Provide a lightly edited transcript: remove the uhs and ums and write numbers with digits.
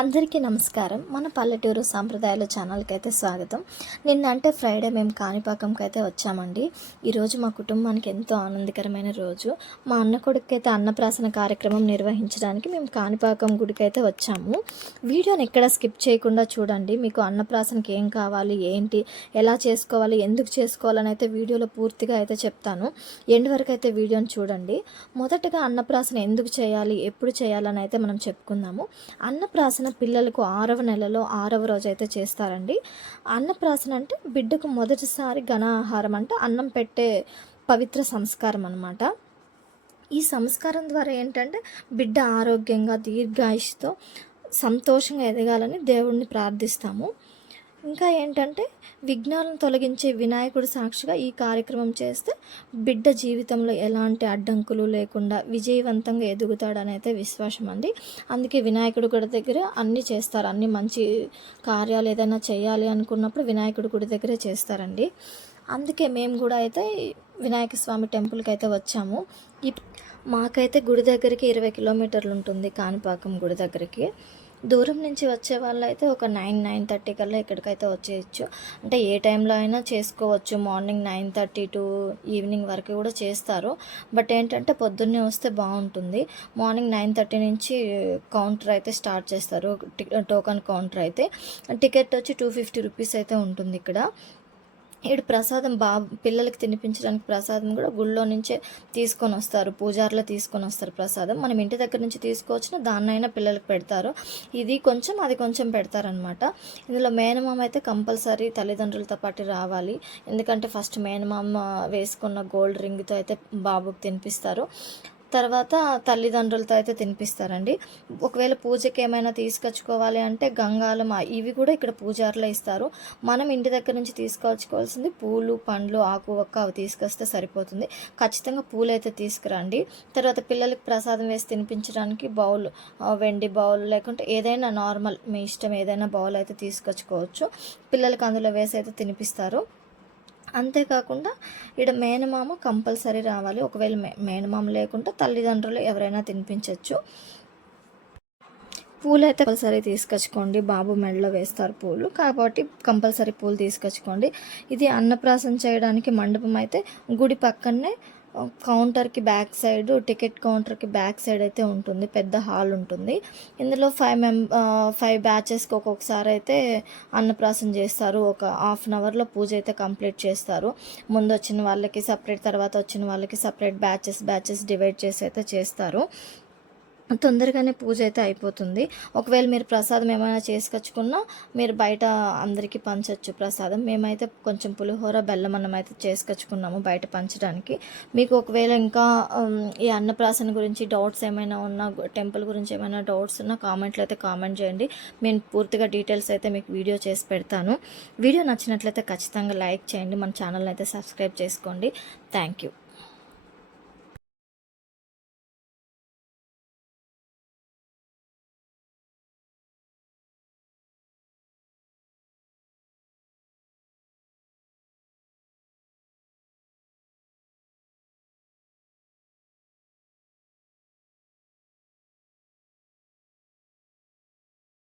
అందరికీ నమస్కారం. మన పల్లెటూరు సాంప్రదాయాల ఛానల్కి అయితే స్వాగతం. నిన్న అంటే ఫ్రైడే మేము కాణిపాకంకి అయితే వచ్చామండి. ఈరోజు మా కుటుంబానికి ఎంతో ఆనందకరమైన రోజు. మా అన్న కొడుకు అయితే అన్నప్రాసన కార్యక్రమం నిర్వహించడానికి మేము కాణిపాకం గుడికి అయితే వచ్చాము. వీడియోని ఎక్కడ స్కిప్ చేయకుండా చూడండి. మీకు అన్నప్రాసనకి ఏం కావాలి, ఏంటి, ఎలా చేసుకోవాలి, ఎందుకు చేసుకోవాలని అయితే వీడియోలో పూర్తిగా అయితే చెప్తాను. ఎండ్ వరకు అయితే వీడియోని చూడండి. మొదటగా అన్నప్రాసన ఎందుకు చేయాలి, ఎప్పుడు చేయాలని అయితే మనం చెప్పుకుందాము. అన్నప్రాసన పిల్లలకు 6వ నెలలో 6వ రోజు అయితే చేస్తారండి. అన్నప్రాసన అంటే బిడ్డకు మొదటిసారి ఘన ఆహారం, అంటే అన్నం పెట్టే పవిత్ర సంస్కారం అన్నమాట. ఈ సంస్కారం ద్వారా ఏంటంటే బిడ్డ ఆరోగ్యంగా దీర్ఘాయుష్తో సంతోషంగా ఎదగాలని దేవుణ్ణి ప్రార్థిస్తాము. ఇంకా ఏంటంటే విఘ్నాలను తొలగించే వినాయకుడి సాక్షిగా ఈ కార్యక్రమం చేస్తే బిడ్డ జీవితంలో ఎలాంటి అడ్డంకులు లేకుండా విజయవంతంగా ఎదుగుతాడని అయితే విశ్వాసం అండి. అందుకే వినాయకుడి గుడి దగ్గర అన్నీ చేస్తారు. అన్ని మంచి కార్యాలు ఏదైనా చేయాలి అనుకున్నప్పుడు వినాయకుడి గుడి దగ్గరే చేస్తారండి. అందుకే మేము కూడా అయితే వినాయక స్వామి టెంపుల్కి అయితే వచ్చాము. మాకైతే గుడి దగ్గరికి 20 కిలోమీటర్లు ఉంటుంది. కాణిపాకం గుడి దగ్గరికి దూరం నుంచి వచ్చే వాళ్ళు అయితే ఒక 9-9:30 కల్లా ఇక్కడికైతే వచ్చేయచ్చు. అంటే ఏ టైంలో అయినా చేసుకోవచ్చు. మార్నింగ్ 9:30 టు ఈవినింగ్ వరకు కూడా చేస్తారు. బట్ ఏంటంటే పొద్దున్నే వస్తే బాగుంటుంది. మార్నింగ్ 9:30 నుంచి కౌంటర్ అయితే స్టార్ట్ చేస్తారు. టోకన్ కౌంటర్ అయితే టికెట్ వచ్చి 250 రూపీస్ అయితే ఉంటుంది. ఇక్కడ ప్రసాదం పిల్లలకి తినిపించడానికి ప్రసాదం కూడా గుళ్ళో నుంచే తీసుకొని వస్తారు. పూజారులో తీసుకొని వస్తారు ప్రసాదం. మనం ఇంటి దగ్గర నుంచి తీసుకొచ్చిన దాన్నైనా పిల్లలకి పెడతారు. ఇది కొంచెం అది కొంచెం పెడతారనమాట. ఇందులో మేనమామ అయితే కంపల్సరీ తల్లిదండ్రులతో పాటు రావాలి. ఎందుకంటే ఫస్ట్ మేనమామ వేసుకున్న గోల్డ్ రింగ్తో అయితే బాబుకి తినిపిస్తారు. తర్వాత తల్లిదండ్రులతో అయితే తినిపిస్తారండి. ఒకవేళ పూజకి ఏమైనా తీసుకొచ్చుకోవాలి అంటే గంగాలం ఇవి కూడా ఇక్కడ పూజారులే ఇస్తారు. మనం ఇంటి దగ్గర నుంచి తీసుకొచ్చుకోవాల్సింది పూలు, పండ్లు, ఆకు ఒక్క అవి తీసుకొస్తే సరిపోతుంది. ఖచ్చితంగా పూలు అయితే తీసుకురండి. తర్వాత పిల్లలకి ప్రసాదం వేసి తినిపించడానికి బౌల్, వెండి బౌల్ లేకుంటే ఏదైనా నార్మల్ మీ ఇష్టం ఏదైనా బౌల్ అయితే తీసుకొచ్చుకోవచ్చు. పిల్లలకి అందులో వేసి అయితే తినిపిస్తారు. అంతేకాకుండా ఇక్కడ మేనమామ కంపల్సరీ రావాలి. ఒకవేళ మేనమామ లేకుంటే తల్లిదండ్రులు ఎవరైనా తినిపించవచ్చు. పూలు అయితే కంపల్సరీ తీసుకొచ్చుకోండి. బాబు మెడలో వేస్తారు పూలు, కాబట్టి కంపల్సరీ పూలు తీసుకొచ్చుకోండి. ఇది అన్నప్రాసన చేయడానికి మండపం అయితే గుడి పక్కనే కౌంటర్కి బ్యాక్ సైడ్, టికెట్ కౌంటర్కి బ్యాక్ సైడ్ అయితే ఉంటుంది. పెద్ద హాల్ ఉంటుంది. ఇందులో 5 బ్యాచెస్కి ఒక్కొక్కసారి అయితే అన్నప్రాసన చేస్తారు. ఒక ½ అన్ అవర్లో పూజ అయితే కంప్లీట్ చేస్తారు. ముందు వచ్చిన వాళ్ళకి సపరేట్, తర్వాత వచ్చిన వాళ్ళకి సపరేట్ బ్యాచెస్ డివైడ్ చేసి అయితే చేస్తారు. తొందరగానే పూజ అయితే అయిపోతుంది. ఒకవేళ మీరు ప్రసాదం ఏమైనా చేసుకొచ్చుకున్నా మీరు బయట అందరికీ పంచవచ్చు ప్రసాదం. మేమైతే కొంచెం పులిహోర, బెల్లం అన్నం అయితే చేసుకొచ్చుకున్నాము బయట పంచడానికి. మీకు ఒకవేళ ఇంకా ఈ అన్నప్రాసన గురించి డౌట్స్ ఏమైనా ఉన్నా, టెంపుల్ గురించి ఏమైనా డౌట్స్ ఉన్నా కామెంట్లో అయితే కామెంట్ చేయండి. నేను పూర్తిగా డీటెయిల్స్ అయితే మీకు వీడియో చేసి పెడతాను. వీడియో నచ్చినట్లయితే ఖచ్చితంగా లైక్ చేయండి. మన ఛానల్ని అయితే సబ్స్క్రైబ్ చేసుకోండి. Thank you.